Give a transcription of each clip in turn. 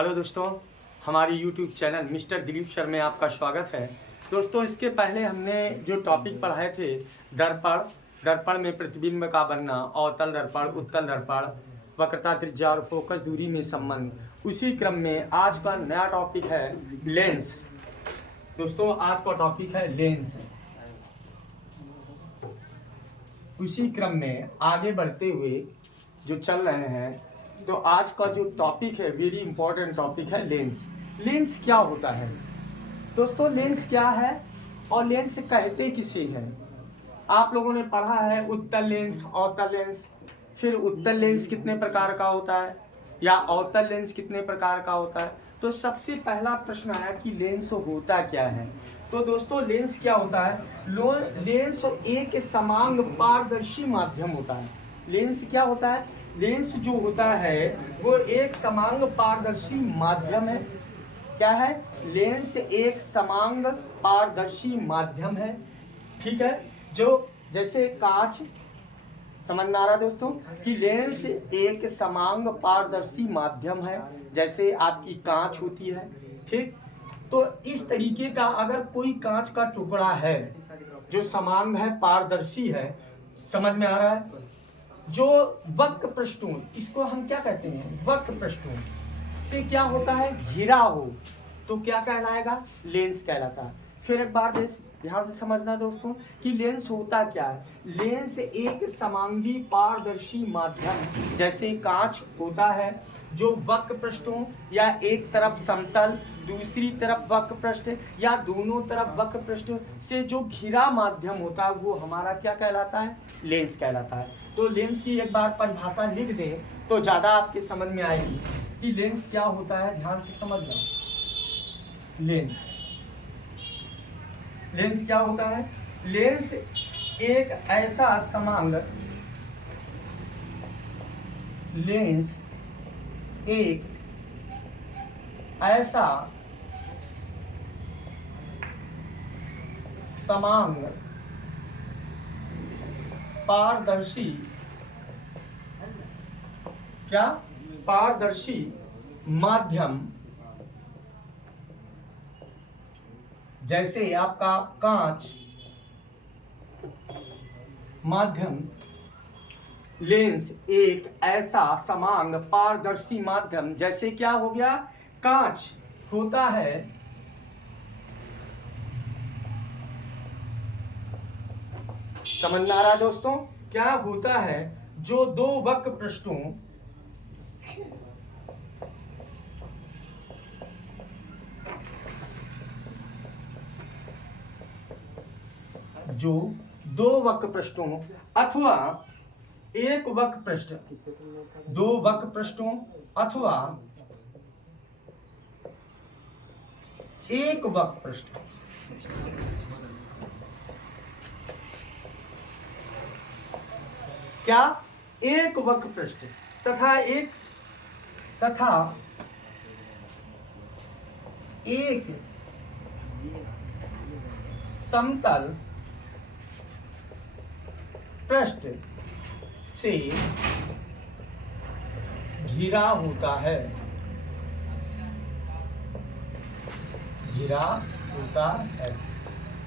Hello दोस्तों, हमारी YouTube channel mister Dilip sir में आपका स्वागत है। दोस्तों, इसके पहले हमने जो टॉपिक पढ़ाए थे दर्पण में प्रतिबिंब का बनना, अवतल दर्पण, उत्तल दर्पण, वक्रता, त्रिज्या और फोकस दूरी में संबंध, उसी क्रम में आज का नया टॉपिक है लेंस। दोस्तों, आज का टॉपिक है लेंस। उसी क्रम में आगे बढ़ते हुए जो चल रहे हैं, तो आज का जो टॉपिक है वेरी इंपॉर्टेंट टॉपिक है लेंस। लेंस क्या होता है दोस्तों? लेंस क्या है और लेंस कहते किसे हैं? आप लोगों ने पढ़ा है उत्तल लेंस, अवतल लेंस। फिर उत्तल लेंस कितने प्रकार का होता है या अवतल लेंस कितने प्रकार का होता है? तो सबसे पहला प्रश्न आया कि लेंस होता क्या है। तो दोस्तों, लेंस क्या होता है? लेंस एक समांग पारदर्शी माध्यम होता है। लेंस क्या होता है? लेंस जो होता है वो एक समांग पारदर्शी माध्यम है। क्या है? लेंस एक समांग पारदर्शी माध्यम है। ठीक है, जो जैसे कांच, समझ में आ रहा है दोस्तों कि लेंस एक समांग पारदर्शी माध्यम है, जैसे आपकी कांच होती है। ठीक, तो इस तरीके का अगर कोई कांच का टुकड़ा है जो समांग है, पारदर्शी है, समझ में आ रहा है, जो वक्र पृष्ठों, इसको हम क्या कहते हैं? वक्र पृष्ठों से क्या होता है? घिरा हो, तो क्या कहलाएगा? लेंस कहलाता है। फिर एक बार ध्यान से समझना दोस्तों कि लेंस होता क्या है। लेंस एक समांगी पारदर्शी माध्यम जैसे कांच होता है, जो वक्र पृष्ठों या एक तरफ समतल, दूसरी तरफ वक्र पृष्ठ या दोनों तरफ वक्र पृष्ठ से जो घिरा माध्यम होता है वो हमारा क्या कहलाता है? लेंस कहलाता है। तो लेंस की एक बार परिभाषा लिख दें तो ज़्यादा आपके समझ में आएगी कि लेंस क्या होता है। ध्यान से समझना, लेंस क्या होता है? लेंस एक ऐसा समांग, लेंस एक ऐसा समांग पारदर्शी, क्या? पारदर्शी माध्यम जैसे आपका कांच माध्यम। लेंस एक ऐसा समांग पारदर्शी माध्यम जैसे क्या हो गया? कांच होता है, समझ में आ रहा है दोस्तों? क्या होता है? जो दो वक्र पृष्ठों, जो दो वक्र पृष्ठों अथवा एक वक्र पृष्ठ, दो वक्र पृष्ठों अथवा एक वक्र पृष्ठ, क्या? एक वक्र पृष्ठ तथा एक समतल पृष्ठ से घिरा होता है, घिरा होता है।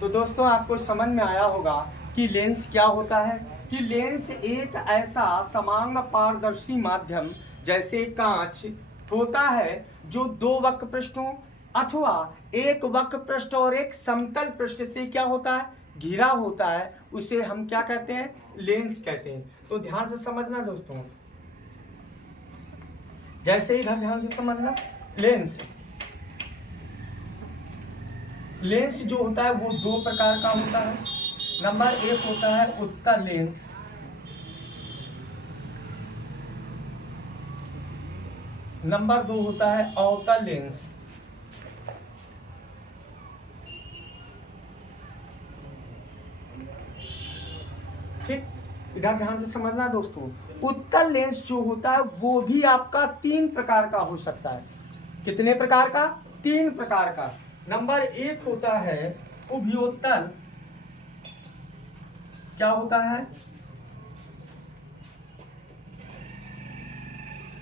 तो दोस्तों, आपको समझ में आया होगा कि लेंस क्या होता है। कि लेंस एक ऐसा समांग पारदर्शी माध्यम जैसे कांच होता है जो दो वक्र पृष्ठों अथवा एक वक्र पृष्ठ और एक समतल पृष्ठ से क्या होता है? घिरा होता है। उसे हम क्या कहते हैं? लेंस कहते हैं। तो ध्यान से समझना दोस्तों, जैसे इधर ध्यान से समझना, लेंस जो होता है वो दो प्रकार का होता है। नंबर एक होता है उत्तल लेंस, नंबर दो होता है अवतल लेंस। ठीक, इधर ध्यान से समझना दोस्तों। उत्तल लेंस जो होता है वो भी आपका तीन प्रकार का हो सकता है। कितने प्रकार का? तीन प्रकार का। नंबर एक होता है उभयोत्तल। क्या होता है?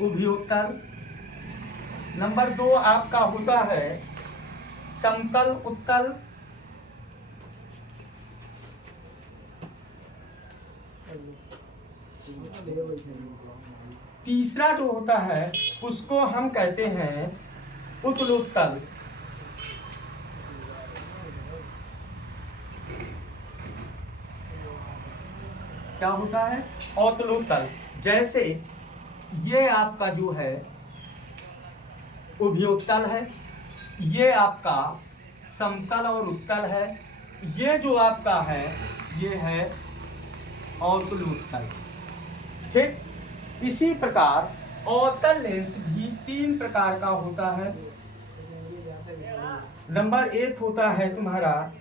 उभयोत्तल। नंबर 2 आपका होता है समतल उत्तल। तीसरा जो होता है उसको हम कहते हैं उत्तलोत्तल। क्या होता है? अवतलोत्तल। जैसे ये आपका जो है उभयोत्तल है, ये आपका समतल और उत्तल है, ये जो आपका है ये है अवतलोत्तल। ठीक इसी प्रकार अवतल लेंस भी 3 प्रकार का होता है। नंबर 1 होता है तुम्हारा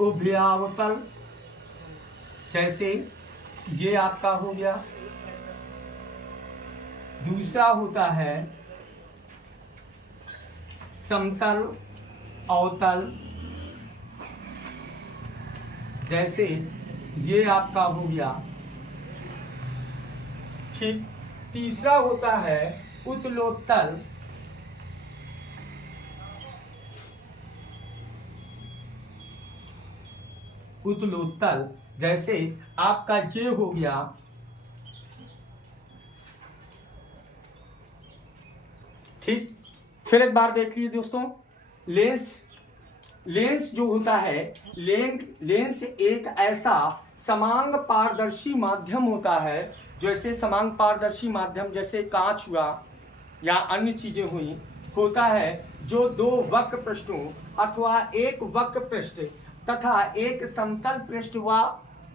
उभयावतल, जैसे ये आपका हो गया। दूसरा होता है समतल अवतल, जैसे ये आपका हो गया। ठीक तीसरा होता है उत्तलोत्तल, उत्तलोत्तल जैसे आपका ये हो गया। ठीक फिर एक बार देखिए दोस्तों, लेंस जो होता है लेंस एक ऐसा समांग पारदर्शी माध्यम होता है, जैसे समांग पारदर्शी माध्यम जैसे कांच हुआ या अन्य चीजें हुई, होता है जो 2 वक्र पृष्ठों अथवा एक वक्र पृष्ठ तथा एक समतल पृष्ठ व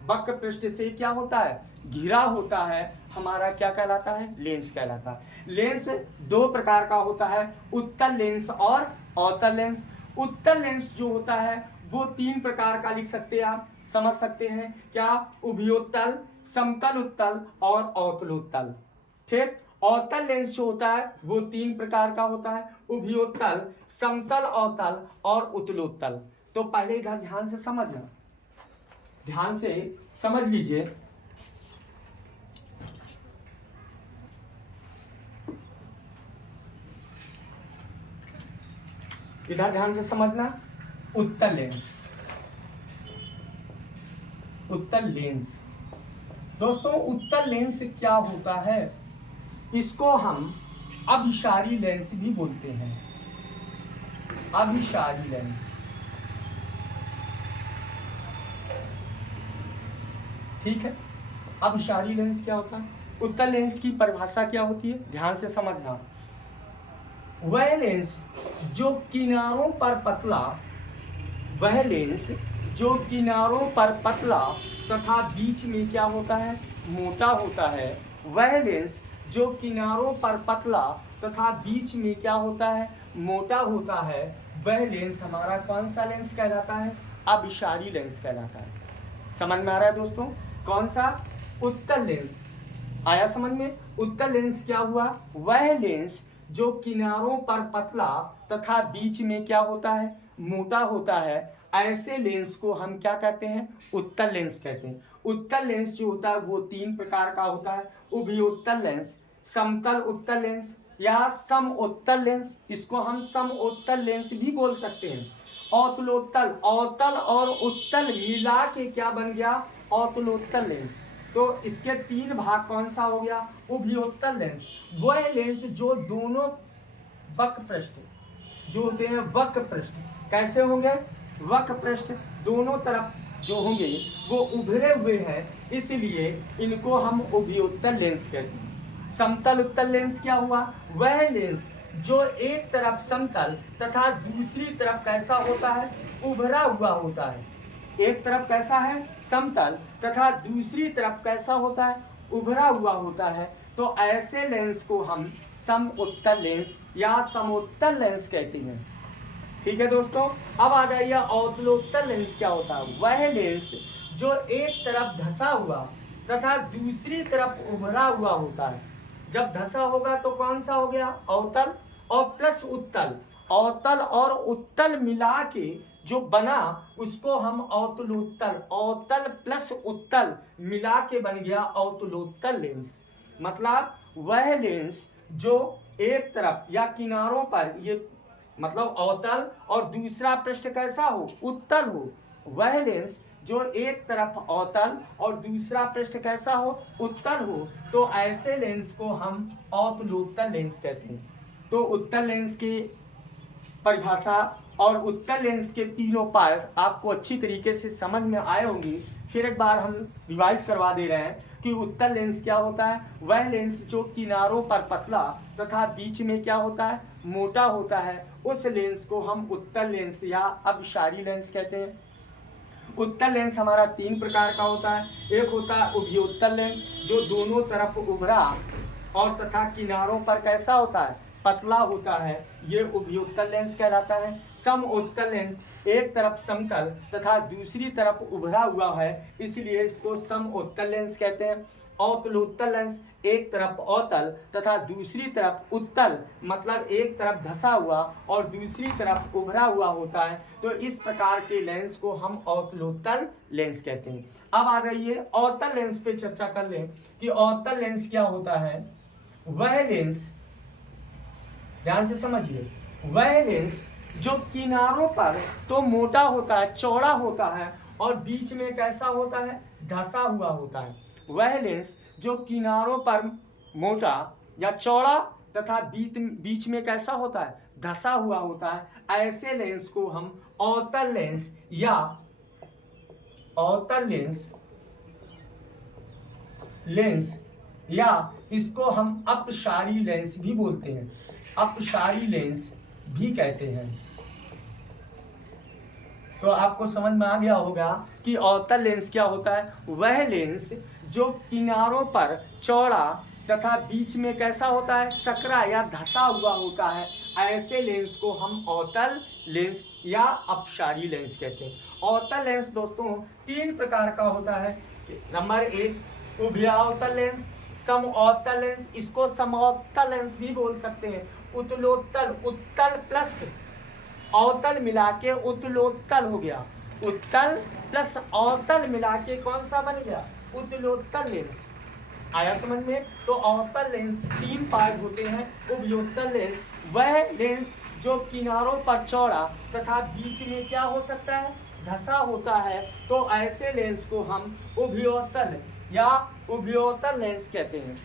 वक्र पृष्ठ से क्या होता है घिरा होता है, हमारा क्या कहलाता है? लेंस कहलाता है। लेंस 2 प्रकार का होता है, उत्तल लेंस और अवतल लेंस। उत्तल लेंस जो होता है वो 3 प्रकार का लिख सकते हैं, आप समझ सकते हैं क्या? उभयोत्तल, समतल उत्तल और अवतलोत्तल। ठीक अवतल लेंस जो होता है वो 3 प्रकार का होता है, उभयोत्तल, समतल अवतल और उत्तलोत्तल। तो पहले इधर ध्यान से समझना, ध्यान से समझ लीजिए। इधर ध्यान से समझना, उत्तल लेंस, उत्तल लेंस। दोस्तों उत्तल लेंस क्या होता है? इसको हम अभिसारी लेंस भी बोलते हैं, अभिसारी लेंस। ठीक है, अभिसारी लेंस क्या होता है? उत्तल लेंस की परिभाषा क्या होती है? ध्यान से समझना। वह लेंस जो किनारों पर पतला, वह लेंस जो किनारों पर पतला तथा बीच में क्या होता है? मोटा होता है। वह लेंस जो किनारों पर पतला तथा बीच में क्या होता है? मोटा होता है, वह लेंस हमारा कौन सा लेंस कहलाता है? अभिसारी लेंस कहलाता है। समझ में आ रहा है दोस्तों? कौन सा? उत्तल लेंस। आया समझ में? उत्तल लेंस क्या हुआ? वह लेंस जो किनारों पर पतला तथा बीच में क्या होता है? मोटा होता है, ऐसे लेंस को हम क्या कहते हैं? उत्तल लेंस कहते हैं। उत्तल लेंस जो होता है वो 3 प्रकार का होता है, उभयोत्तल लेंस, समतल उत्तल लेंस या सम उत्तल लेंस। इसको हम सम उत्तल लेंस भी बोल सकते हैं। अवतलोत्तल, अवतल और उत्तल मिला के क्या बन गया? अवतलोत्तल लेंस। तो इसके 3 भाग कौन सा हो गया? उभयोत्तल लेंस, वह लेंस जो दोनों वक्र पृष्ठ जो होते हैं, वक्र पृष्ठ कैसे होंगे? वक्र पृष्ठ दोनों तरफ जो होंगे वो उभरे हुए हैं, इसलिए इनको हम उभयोत्तल लेंस कहते हैं। समतल उत्तल लेंस क्या हुआ? वह लेंस जो एक तरफ समतल तथा दूसरी तरफ कैसा होता है? उभरा हुआ होता है। एक तरफ कैसा है? समतल तथा दूसरी तरफ कैसा होता है? उभरा हुआ होता है। तो ऐसे लेंस को हम सम उत्तल लेंस या समोत्तल लेंस कहते हैं। ठीक है दोस्तों, अब आ जाइए अवतलोत्तल लेंस क्या होता है? वह लेंस जो एक तरफ धंसा हुआ तथा दूसरी तरफ उभरा हुआ होता है। जब धंसा होगा तो कौन सा हो गया? अवतल, और प्लस उत्तल। अवतल और उत्तल मिला के जो बना उसको हम अवतलोत्तल, अवतल प्लस उत्तल मिला के बन गया अवतलोत्तल लेंस। मतलब वह लेंस जो एक तरफ या किनारों पर, ये मतलब अवतल और दूसरा पृष्ठ कैसा हो, उत्तल हो, वह लेंस जो एक तरफ अवतल और दूसरा पृष्ठ कैसा हो, उत्तल हो, तो ऐसे लेंस को हम अवतलोत्तल लेंस कहते हैं। तो उत्तल लेंस की परिभाषा और उत्तल लेंस के तीनों पार्ट आपको अच्छी तरीके से समझ में आए होंगे। फिर एक बार हम रिवाइज करवा दे रहे हैं कि उत्तल लेंस क्या होता है। वह लेंस जो किनारों पर पतला तथा बीच में क्या होता है, मोटा होता है, उस लेंस को हम उत्तल लेंस या अपसारी लेंस कहते हैं। उत्तल लेंस हमारा 3 प्रकार का होता है। एक होता है उभयोत्तल लेंस, जो दोनों तरफ उभरा और तथा किनारों पर कैसा होता है, पतला होता है, ये उभयोत्तल लेंस कहलाता है। समउत्तल लेंस एक तरफ समतल तथा दूसरी तरफ उभरा हुआ है, इसलिए इसको समउत्तल लेंस कहते हैं। अवतलोत्तल लेंस एक तरफ अवतल तथा दूसरी तरफ उत्तल, मतलब एक तरफ धंसा हुआ और दूसरी तरफ उभरा हुआ होता है, तो इस प्रकार के लेंस को हम अवतलोत्तल लेंस कहते हैं। अब आ जाइए अवतल लेंस पे चर्चा कर लें कि अवतल लेंस क्या होता है। वह लेंस, ध्यान से समझिए, वह लेंस जो किनारों पर तो मोटा होता है, चौड़ा होता है और बीच में कैसा होता है, धंसा हुआ होता है। वह लेंस जो किनारों पर मोटा या चौड़ा तथा बीच में कैसा होता है, धंसा हुआ होता है, ऐसे लेंस को हम अवतल लेंस या अवतल लेंस या इसको हम अपसारी लेंस भी बोलते हैं, अपसारी लेंस भी कहते हैं। तो आपको समझ में आ गया होगा कि अवतल लेंस क्या होता है। वह लेंस जो किनारों पर चौड़ा तथा बीच में कैसा होता है, सकरा या धंसा हुआ होता है, ऐसे लेंस को हम अवतल लेंस या अपसारी लेंस कहते हैं। अवतल लेंस दोस्तों 3 प्रकार का होता है। नंबर 1 उभयावतल लेंस, समअवतल लेंस, इसको समअवतल लेंस भी बोल सकते हैं। उत्तलोत्तल, उत्तल प्लस अवतल मिला के उत्तलोत्तल हो गया, उत्तल प्लस अवतल मिला के कौन सा बन गया, उत्तलोत्तल लेंस। आया समझ में। तो अवतल लेंस 3 पार्ट होते हैं। उभयोत्तल लेंस वह लेंस जो किनारों पर चौड़ा तथा बीच में क्या हो सकता है, धंसा होता है, तो ऐसे लेंस को हम उभयोत्तल या उभयोत्तल लेंस कहते हैं।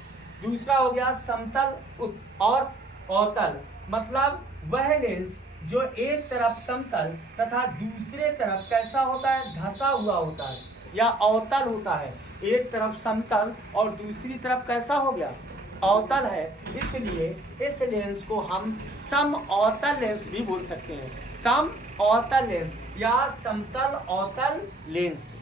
दूसरा हो गया समतल और अवतल, मतलब वह लेंस जो एक तरफ समतल तथा दूसरे तरफ कैसा होता है, धंसा हुआ होता है या अवतल होता है। एक तरफ समतल और दूसरी तरफ कैसा हो गया, अवतल है, इसलिए इस लेंस को हम समअवतल लेंस भी बोल सकते हैं। समअवतल लेंस या समतल अवतल लेंस,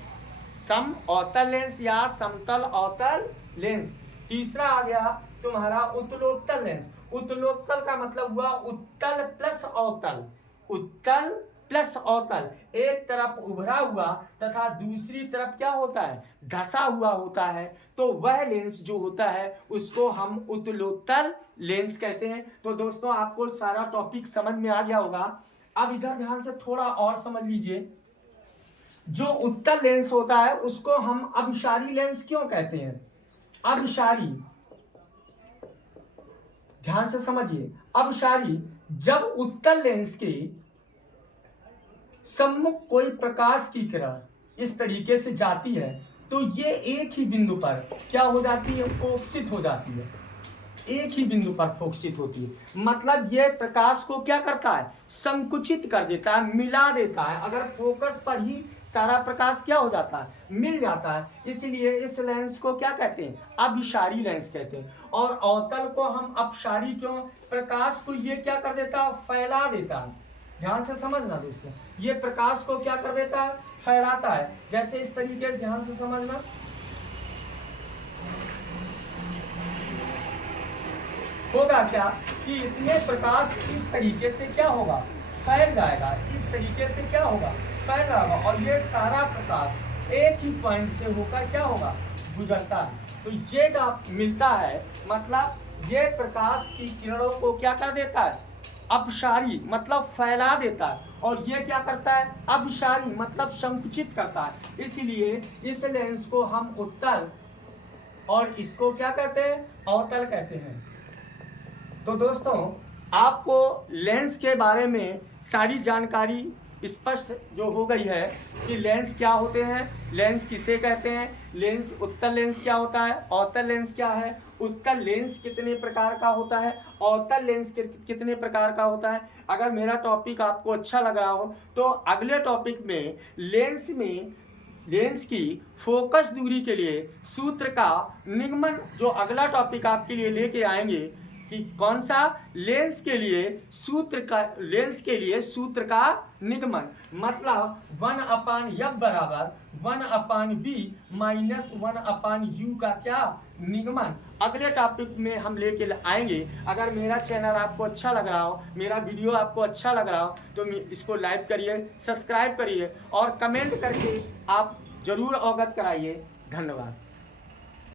समअवतल लेंस या समतल अवतल लेंस। तीसरा आ गया तुम्हारा उत्तलोत्तल लेंस। उत्तलोत्तल का मतलब हुआ उत्तल प्लस अवतल, उत्तल प्लस अवतल, एक तरफ उभरा हुआ तथा दूसरी तरफ क्या होता है, धंसा हुआ होता है, तो वह लेंस जो होता है उसको हम उत्तलोत्तल लेंस कहते हैं। तो दोस्तों आपको सारा टॉपिक समझ में आ गया होगा। अब इधर ध्यान से थोड़ा और समझ लीजिए। जो उत्तल लेंस होता है उसको हम अपसारी लेंस क्यों कहते हैं, अपसारी, ध्यान से समझिए। अपसारी, जब उत्तल लेंस के सम्मुख कोई प्रकाश की किरण इस तरीके से जाती है तो ये एक ही बिंदु पर क्या हो जाती है, फोकसित हो जाती है, एक ही बिंदु पर फोकसित होती है। मतलब ये प्रकाश को क्या करता है, संकुचित कर देता है, मिला देता है। अगर फोकस पर ही सारा प्रकाश क्या हो जाता है, मिल जाता है, इसलिए इस लेंस को क्या कहते हैं, अपसारी लेंस कहते हैं। और अवतल को हम अपसारी क्यों, प्रकाश को ये क्या कर देता है, फैला देता है। ध्यान से समझना दोस्तों, ये प्रकाश को क्या कर देता है, फैलाता है। जैसे इस तरीके से ध्यान से समझना, होगा क्या कि इसमें प्रकाश इस तरीके से क्या होगा, फैल जाएगा, इस तरीके से क्या होगा, फैल रहा होगा, और ये सारा प्रकाश एक ही पॉइंट से होकर क्या होगा, गुजरता है। तो ये मिलता है, मतलब ये प्रकाश की किरणों को क्या कर देता है, अपसारी मतलब फैला देता है, और ये क्या करता है, अभिसारी मतलब संकुचित करता है। इसलिए इस लेंस को हम उत्तल और इसको क्या कहते हैं, अवतल कहते हैं। तो दोस्तों, आपको लेंस के बारे में सारी जानकारी स्पष्ट जो हो गई है कि लेंस क्या होते हैं, लेंस किसे कहते हैं, लेंस उत्तल लेंस क्या होता है, अवतल लेंस क्या है, उत्तल लेंस कितने प्रकार का होता है, अवतल लेंस कितने प्रकार का होता है। अगर मेरा टॉपिक आपको अच्छा लग रहा हो तो अगले टॉपिक में लेंस की फोकस दूरी के लिए सूत्र का निगमन, जो अगला टॉपिक आपके लिए लेके आएंगे कि कौन सा, लेंस के लिए सूत्र का निगमन, मतलब 1/f बराबर 1/b माइनस 1/u का क्या निगमन, अगले टॉपिक में हम लेके आएंगे। अगर मेरा चैनल आपको अच्छा लग रहा हो, मेरा वीडियो आपको अच्छा लग रहा हो तो इसको लाइक करिए, सब्सक्राइब करिए और कमेंट करके आप जरूर अवगत कराइए। धन्यवाद।